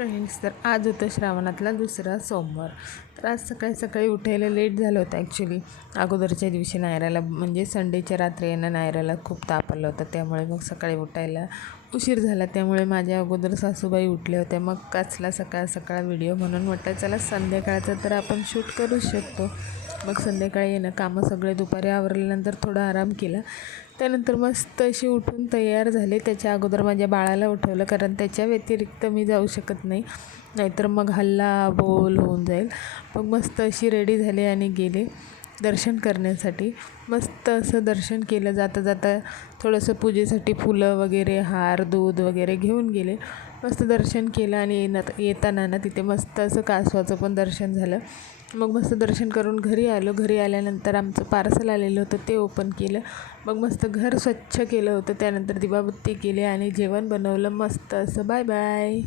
Friends, तर आज होतं श्रावणातला दुसरा सोमवार. तर आज सकाळी सकाळी उठायला लेट झालं होतं ॲक्च्युली. अगोदरच्या दिवशी नायराला म्हणजे संडेच्या रात्री यांना नायराला खूप ताप आला होता, त्यामुळे मग सकाळी उठायला उशीर झाला. त्यामुळे माझ्या अगोदर सासूबाई उठल्या होत्या. मग कसला सकाळ सकाळ व्हिडिओ म्हणून म्हटलं चला संध्याकाळचं तर आपण शूट करूच शकतो. मग संध्याकाळी येणं कामं सगळे दुपारी आवरल्यानंतर थोडा आराम केला. त्यानंतर मस्त अशी उठून तयार झाले. त्याच्या अगोदर माझ्या बाळाला उठवलं, कारण त्याच्या व्यतिरिक्त मी जाऊ शकत नाही, नाहीतर मग हल्ला बोल होऊन जाईल. मग मस्त अशी रेडी झाले आणि गेले दर्शन करण्यासाठी. मस्त असं दर्शन केलं. जाता जाता थोडंसं पूजेसाठी फुलं वगैरे, हार, दूध वगैरे घेऊन गेले. मस्त दर्शन केलं आणि येताना ना तिथे मस्त असं कासवाचं पण दर्शन झालं. मग मस्त दर्शन करून घरी आलो. घरी आल्यानंतर आमचं पार्सल आलेलं होतं ते ओपन केलं. मग मस्त घर स्वच्छ केलं होतं. त्यानंतर दिवाबत्ती केली आणि जेवण बनवलं मस्त असं. Bye bye.